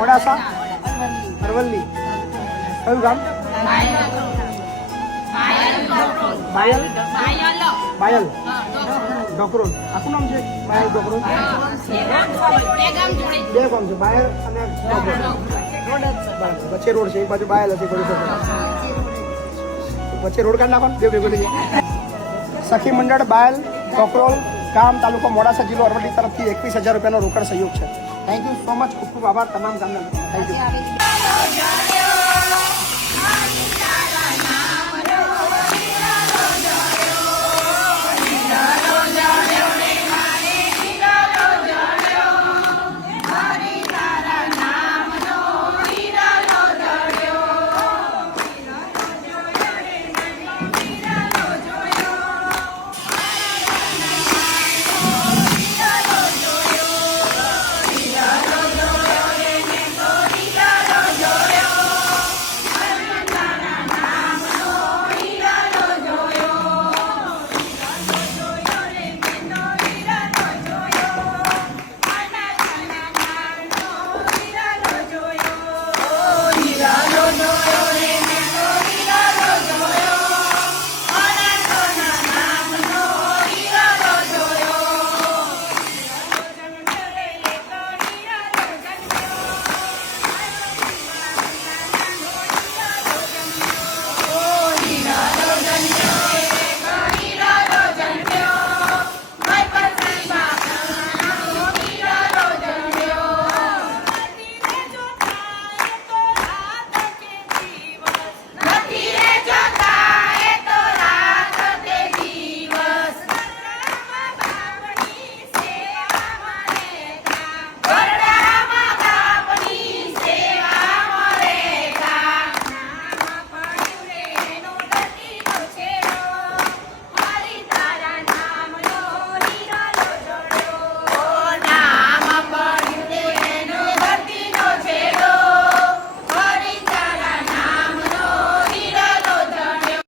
મોડાસા, અરવલ્લી, કયું ગામ? બાયલ, બાયલ, ડોકરોલ. આખું નામ છે બાયલ ડોકરોલ? બે ગામ છે, બાયલ અને ડોકરોલ. વચ્ચે રોડ છે, એક બાજુ બાયલ હતી, વચ્ચે રોડ કાઢ નાખો, બે ભેગું થઈ જાય. સખી મંડળ બાયલ ડોકરોલ ગામ, તાલુકો મોડાસા, જિલ્લો અરવલ્લી તરફથી 21,000 રૂપિયાનો રોકડ સહયોગ છે. Thank you so much. ખૂબ ખૂબ આભાર તમામ ગામના. Thank you.